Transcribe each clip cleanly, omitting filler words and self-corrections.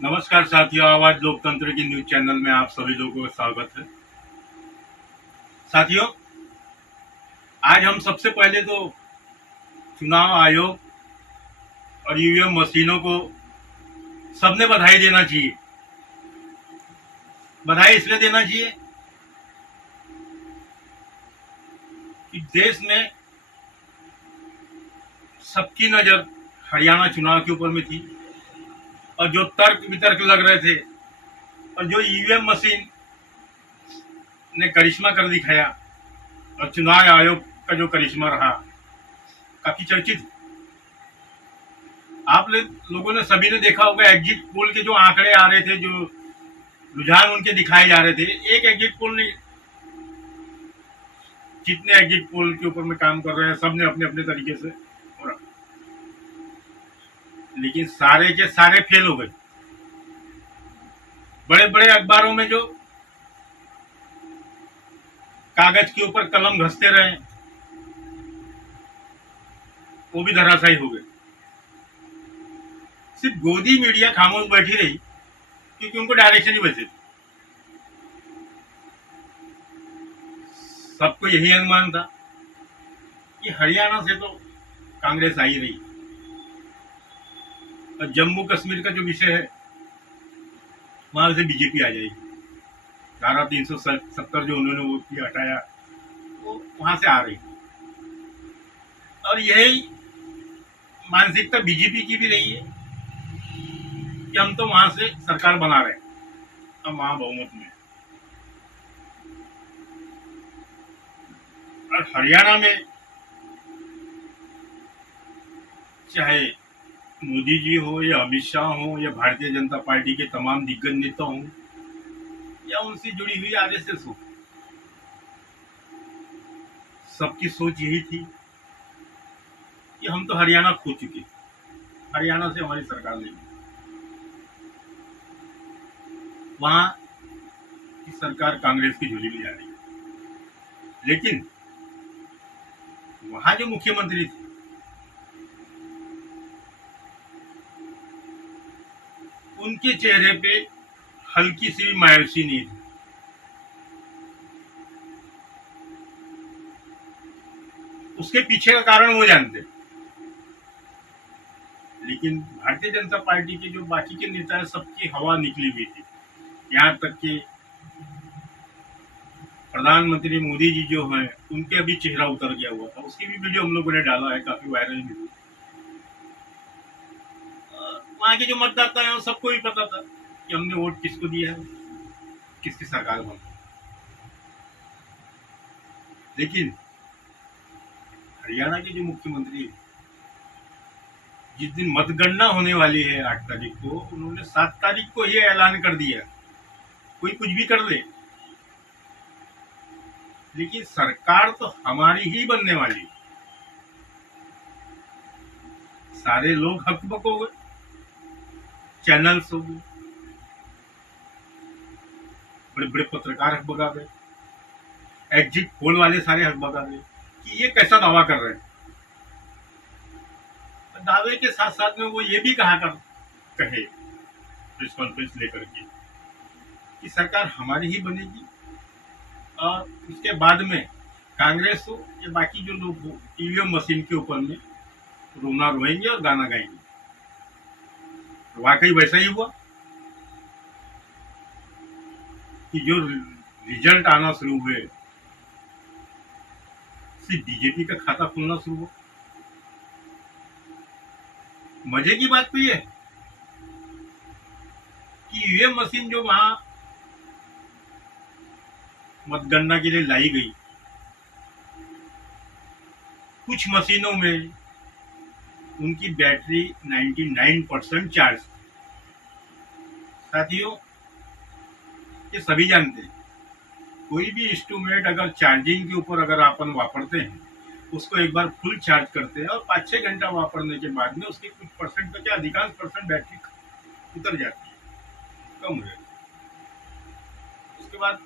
नमस्कार साथियों, आवाज लोकतंत्र की न्यूज चैनल में आप सभी लोगों का स्वागत है। साथियों, आज हम सबसे पहले तो चुनाव आयोग और ईवीएम मशीनों को सबने बधाई देना चाहिए। बधाई इसलिए देना चाहिए कि देश में सबकी नजर हरियाणा चुनाव के ऊपर में थी और जो तर्क वितर्क लग रहे थे और जो ईवीएम मशीन ने करिश्मा कर दिखाया और चुनाव आयोग का जो करिश्मा रहा, काफी चर्चित। आप लोगों ने सभी ने देखा होगा, एग्जिट पोल के जो आंकड़े आ रहे थे, जो रुझान उनके दिखाए जा रहे थे। एक एग्जिट पोल ने, जितने एग्जिट पोल के ऊपर में काम कर रहे हैं, सबने अपने अपने तरीके से हो रहा, लेकिन सारे के सारे फेल हो गए। बड़े बड़े अखबारों में जो कागज के ऊपर कलम घसते रहे, वो भी धराशायी हो गए। सिर्फ गोदी मीडिया खामोश बैठी रही क्योंकि उनको डायरेक्शन ही वैसे थी। सबको यही अनुमान था कि हरियाणा से तो कांग्रेस आ ही रही और जम्मू कश्मीर का जो विषय है, वहां से बीजेपी आ जाएगी। धारा 370 जो उन्होंने वो किया, हटाया, वो वहां से आ रही। और यही मानसिकता बीजेपी की भी रही है कि हम तो वहां से सरकार बना रहे हैं, हम वहां बहुमत में। और हरियाणा में चाहे मोदी जी हो या अमित शाह हो या भारतीय जनता पार्टी के तमाम दिग्गज नेता हों या उनसे जुड़ी हुई आरएसएस हो, सबकी सोच यही थी कि हम तो हरियाणा खो चुके, हरियाणा से हमारी सरकार नहीं। वहां की सरकार कांग्रेस की झोली में जा रही है। लेकिन वहां जो मुख्यमंत्री थे, उनके चेहरे पे हल्की सी भी मायूसी नहीं थी। उसके पीछे का कारण वो जानते, लेकिन भारतीय जनता पार्टी के जो बाकी के नेता है, सबकी हवा निकली हुई थी। यहाँ तक कि प्रधानमंत्री मोदी जी जो है, उनके अभी चेहरा उतर गया हुआ था। उसकी भी वीडियो हम लोगों ने डाला है, काफी वायरल भी हुई। वहां के जो मतदाता है, सबको भी पता था कि हमने वोट किसको दिया है, किसकी सरकार बन। लेकिन हरियाणा के जो मुख्यमंत्री है, जिस दिन मतगणना होने वाली है 8 तारीख को, उन्होंने 7 तारीख को ये ऐलान कर दिया, कोई कुछ भी कर दे, लेकिन सरकार तो हमारी ही बनने वाली। सारे लोग हकबक हो गए, चैनल्स हो गए, बड़े बड़े पत्रकार हकबक आ गए, एग्जिट पोल वाले सारे हकबक आ गए कि ये कैसा दावा कर रहे हैं। दावे के साथ साथ में वो ये भी कहे प्रेस कॉन्फ्रेंस लेकर के कि सरकार हमारी ही बनेगी और उसके बाद में कांग्रेस हो या बाकी जो लोग हो, ईवीएम मशीन के ऊपर में रोना रोएंगे और गाना गाएंगे। तो वाकई वैसा ही हुआ कि जो रिजल्ट आना शुरू हुए, सिर्फ बीजेपी का खाता खुलना शुरू हुआ। मजे की बात तो ये है कि ईवीएम मशीन जो वहां मतगणना के लिए लाई गई, कुछ मशीनों में उनकी बैटरी 99% चार्ज। साथियों, ये सभी जानते हैं, कोई भी इंस्ट्रूमेंट अगर चार्जिंग के ऊपर अगर अपन वापरते हैं, उसको एक बार फुल चार्ज करते हैं और 5-6 घंटा वापरने के बाद में उसके कुछ परसेंट तो क्या, अधिकांश परसेंट बैटरी उतर जाती है, कम हो जाती है। उसके बाद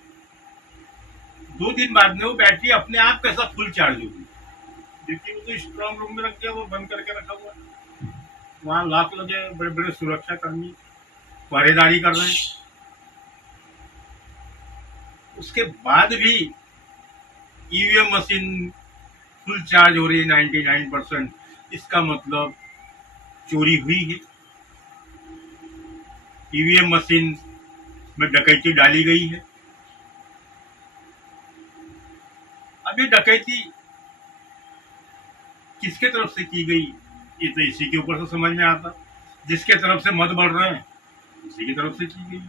2 दिन बाद में वो बैटरी अपने आप कैसा फुल चार्ज होगी। देखिए, वो तो स्ट्रॉन्ग रूम में रख दिया, वो बंद करके रखा हुआ, वहां लॉक लगे, बड़े बड़े सुरक्षा कर्मी पहरेदारी कर रहे हैं, उसके बाद भी ईवीएम मशीन फुल चार्ज हो रही है 99%, इसका मतलब चोरी हुई है। ईवीएम मशीन में डकैती डाली गई है। अब ये डकैती किसके तरफ से की गई, ये तो इसी के ऊपर से समझ में आता। जिसके तरफ से मत बढ़ रहे हैं उसी की तरफ से की गई।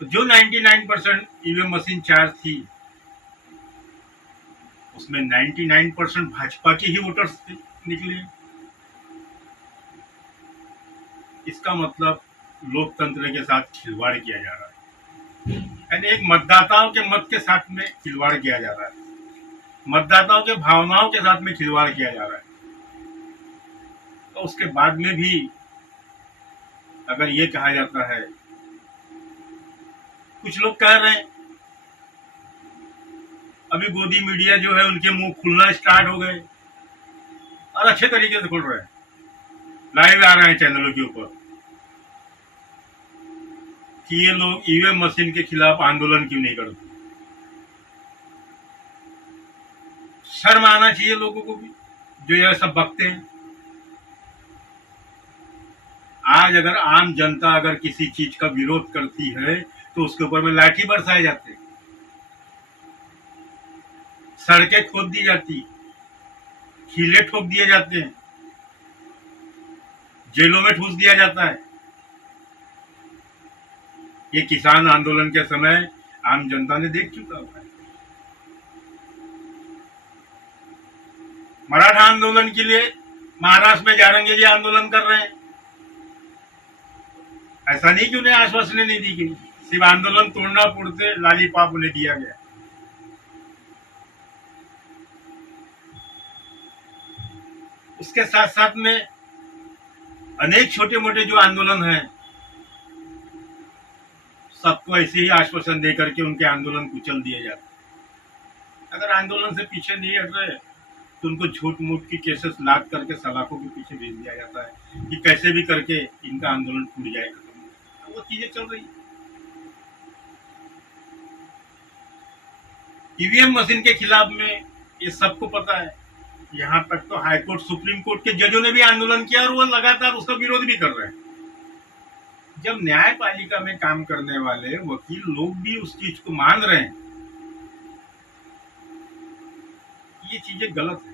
तो जो 99% ईवीएम मशीन चार्ज थी, उसमें 99% भाजपा के ही वोटर्स निकले। इसका मतलब लोकतंत्र के साथ खिलवाड़ किया जा रहा है, यानी एक मतदाताओं के मत के साथ में खिलवाड़ किया जा रहा है, मतदाताओं के भावनाओं के साथ में खिलवाड़ किया जा रहा है। तो उसके बाद में भी अगर ये कहा जाता है, कुछ लोग कह रहे हैं अभी गोदी मीडिया जो है उनके मुंह खुलना स्टार्ट हो गए और अच्छे तरीके से खुल रहे हैं, लाइव आ रहे हैं चैनलों के ऊपर कि ये लोग ईवीएम मशीन के खिलाफ आंदोलन क्यों नहीं करते। शर्म आना चाहिए लोगों को भी जो ये सब बकते हैं। आज अगर आम जनता अगर किसी चीज का विरोध करती है तो उसके ऊपर में लाठी बरसाए जाते, सड़कें खोद दी जाती, कीले ठोक दिए जाते हैं, जेलों में ठूस दिया जाता है। ये किसान आंदोलन के समय आम जनता ने देख चुका है। मराठा आंदोलन के लिए महाराष्ट्र में जारंगे जी आंदोलन कर रहे हैं। ऐसा नहीं कि उन्हें आश्वासन नहीं दी गई, सिर्फ आंदोलन तोड़ना पुरते लालीपाप उन्हें दिया गया। उसके साथ साथ में अनेक छोटे मोटे जो आंदोलन हैं, सबको ऐसे ही आश्वासन देकर के उनके आंदोलन कुचल दिए जाते। अगर आंदोलन से पीछे नहीं हट रहे तो उनको झूठ मूठ की केसेस लाद करके सलाखों के पीछे भेज दिया जाता है कि कैसे भी करके इनका आंदोलन टूट जाए, खत्म हो जाए। वो चीजें चल रही। ईवीएम मशीन के खिलाफ में ये सबको पता है। यहाँ तक तो हाईकोर्ट सुप्रीम कोर्ट के जजों ने भी आंदोलन किया और वो लगातार उसका विरोध भी कर रहे हैं। जब न्यायपालिका में काम करने वाले वकील लोग भी उस चीज को मान रहे हैं, ये चीजें गलत है।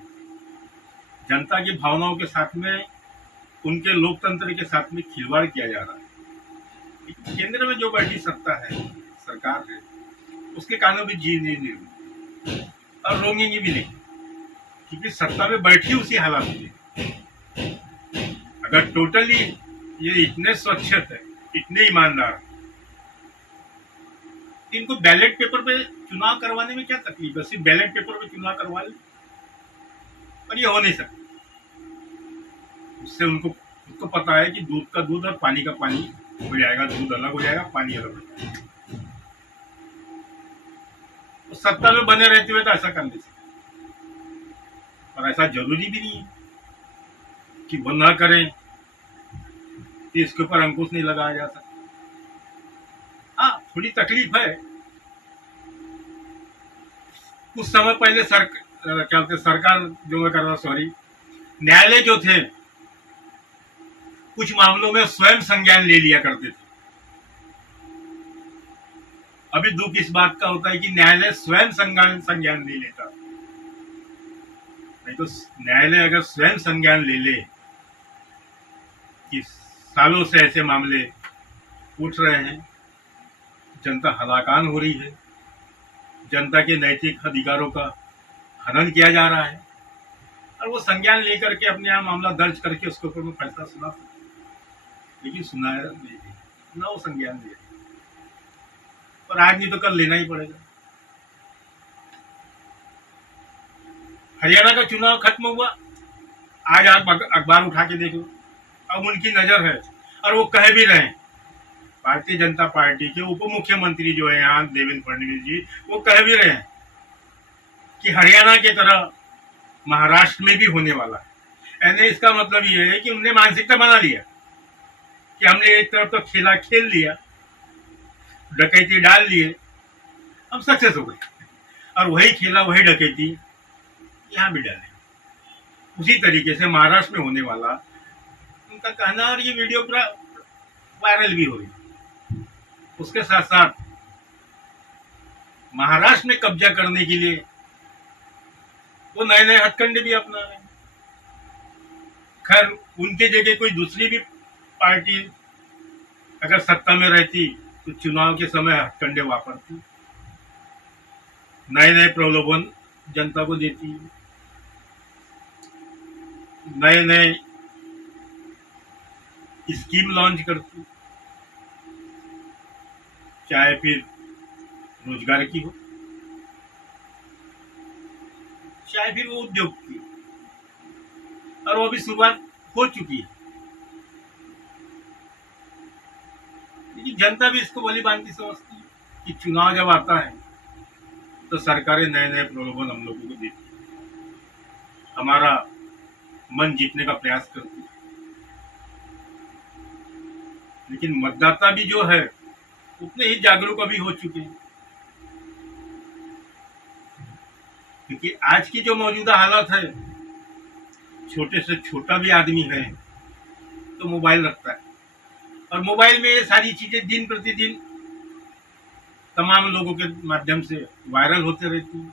जनता की भावनाओं के साथ में, उनके लोकतंत्र के साथ में खिलवाड़ किया जा रहा है। केंद्र में जो बैठी सत्ता है, सरकार है, उसके कानों में जी नहीं और रोंगेंगे भी नहीं, क्योंकि सत्ता में बैठी उसी हालात में। अगर टोटली ये इतने स्वच्छ है, इतने ईमानदार, इनको बैलेट पेपर पे चुनाव करवाने में क्या तकलीफ है? सिर्फ बैलेट पेपर पे चुनाव करवा ले, पर ये हो नहीं सकता। उससे उनको पता है कि दूध का दूध और पानी का पानी हो जाएगा, दूध अलग हो जाएगा, पानी अलग हो जाएगा। तो सत्ता में बने रहते हुए तो ऐसा कर नहीं सकते, और ऐसा जरूरी भी नहीं है कि वो ना करें कि इसके ऊपर अंकुश नहीं लगाया जा सकता। हाँ, थोड़ी तकलीफ है। कुछ समय पहले सरकार जो मैं कर रहा, सॉरी, न्यायालय जो थे कुछ मामलों में स्वयं संज्ञान ले लिया करते थे। अभी दुख इस बात का होता है कि न्यायालय स्वयं संज्ञान नहीं लेता। नहीं तो न्यायालय अगर स्वयं संज्ञान ले ले कि सालों से ऐसे मामले उठ रहे हैं, जनता हलाकान हो रही है, जनता के नैतिक अधिकारों का हनन किया जा रहा है, और वो संज्ञान लेकर के अपने यहाँ मामला दर्ज करके उसके ऊपर में फैसला सुना सकते, लेकिन सुनाया नहीं, ना वो संज्ञान लिया। और आज नहीं तो कल लेना ही पड़ेगा। हरियाणा का चुनाव खत्म हुआ, आज आप अखबार उठा के देख लो, अब उनकी नजर है और वो कह भी रहे हैं, भारतीय जनता पार्टी के उप मुख्यमंत्री जो है यहाँ देवेंद्र फडणवीस जी, वो कह भी रहे हैं कि हरियाणा की तरह महाराष्ट्र में भी होने वाला है। यानी इसका मतलब ये है कि उन्होंने मानसिकता बना लिया कि हमने एक तरफ तो खेला खेल लिया, डकैती डाल लिए, हम सक्सेस हो गए, और वही खेला वही डकैती यहाँ भी डाले। उसी तरीके से महाराष्ट्र में होने वाला उनका कहना, और ये वीडियो पूरा वायरल भी हो रही। उसके साथ साथ महाराष्ट्र में कब्जा करने के लिए वो नए नए हथकंडे भी अपना रहे हैं। खैर, उनके जगह कोई दूसरी भी पार्टी अगर सत्ता में रहती तो चुनाव के समय हथकंडे वापरती, नए नए प्रलोभन जनता को देती, नए नए स्कीम लॉन्च करती, चाहे फिर रोजगार की हो, चाहे फिर वो उद्योग की, और वो भी शुरुआत हो चुकी है। लेकिन जनता भी इसको भली भांति समझती है कि चुनाव जब आता है तो सरकारें नए नए प्रलोभन हम लोगों को देती है, हमारा मन जीतने का प्रयास करती है। लेकिन मतदाता भी जो है उतने ही जागरूक अभी हो चुके हैं, क्योंकि आज की जो मौजूदा हालत है, छोटे से छोटा भी आदमी है तो मोबाइल रखता है, और मोबाइल में ये सारी चीजें दिन प्रतिदिन तमाम लोगों के माध्यम से वायरल होते रहती है,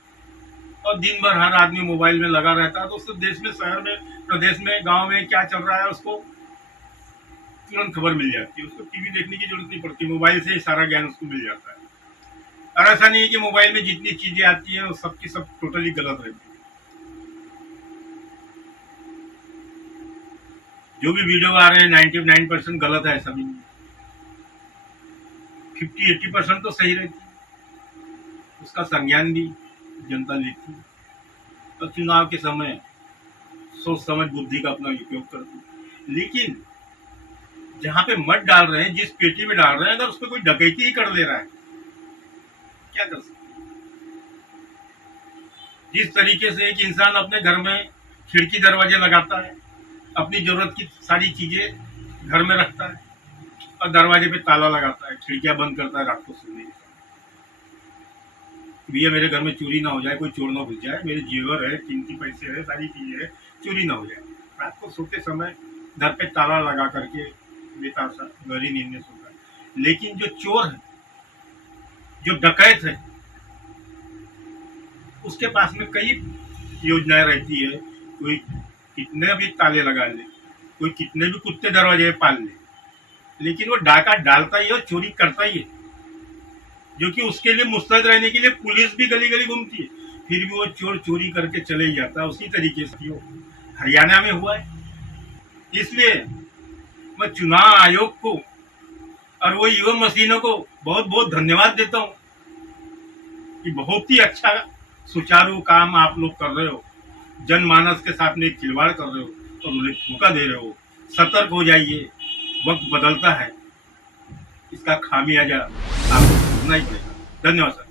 और दिन भर हर आदमी मोबाइल में लगा रहता है, तो उसको देश में, शहर में, प्रदेश में, गांव में क्या चल रहा है उसको तुरंत खबर मिल जाती है। उसको टीवी देखने की जरूरत नहीं पड़ती, मोबाइल से ही सारा ज्ञान उसको मिल जाता है। और ऐसा नहीं है कि मोबाइल में जितनी चीजें आती है वो सबकी सब टोटली गलत रहती है। जो भी वीडियो आ रहे हैं 99% गलत है, सभी 50-80% तो सही रहती है। उसका संज्ञान भी जनता लेती है, तो चुनाव के समय सोच समझ बुद्धि का अपना उपयोग करती है। लेकिन जहां पे मत डाल रहे हैं, जिस पेटी में डाल रहे हैं, अगर उस पर कोई डकैती ही कर ले रहा है, क्या कर सकते? जिस तरीके से एक इंसान अपने घर में खिड़की दरवाजे लगाता है, अपनी जरूरत की सारी चीजें घर में रखता है, और दरवाजे पे ताला लगाता है, खिड़कियां बंद करता है रात को सोने के समय, भैया मेरे घर में चोरी ना हो जाए, कोई चोर ना घुस जाए, मेरे जेवर है, कीमती पैसे है, सारी चीजें है, चोरी ना हो जाए। रात को सोते समय घर पे ताला लगा करके बेतासा गहरी नींद में सोता है। लेकिन जो चोर है, जो डकैत है, उसके पास में कई योजनाएं रहती है। कोई कितने भी ताले लगा ले, कोई कितने भी कुत्ते दरवाजे पाल ले, लेकिन वो डाका डालता ही है और चोरी करता ही है। जो कि उसके लिए मुस्तैद रहने के लिए पुलिस भी गली गली घूमती है, फिर भी वो चोर चोरी करके चले ही जाता है। उसी तरीके से हरियाणा में हुआ है। इसलिए मैं चुनाव आयोग को और वो ईवीएम मशीनों को बहुत बहुत धन्यवाद देता हूँ कि बहुत ही अच्छा सुचारू काम आप लोग कर रहे हो, जनमानस के साथ में खिलवाड़ कर रहे हो और उन्हें धोखा दे रहे हो। सतर्क हो जाइए, वक्त बदलता है, इसका खामियाजा आपको भुगतना ही पड़ेगा। धन्यवाद सर।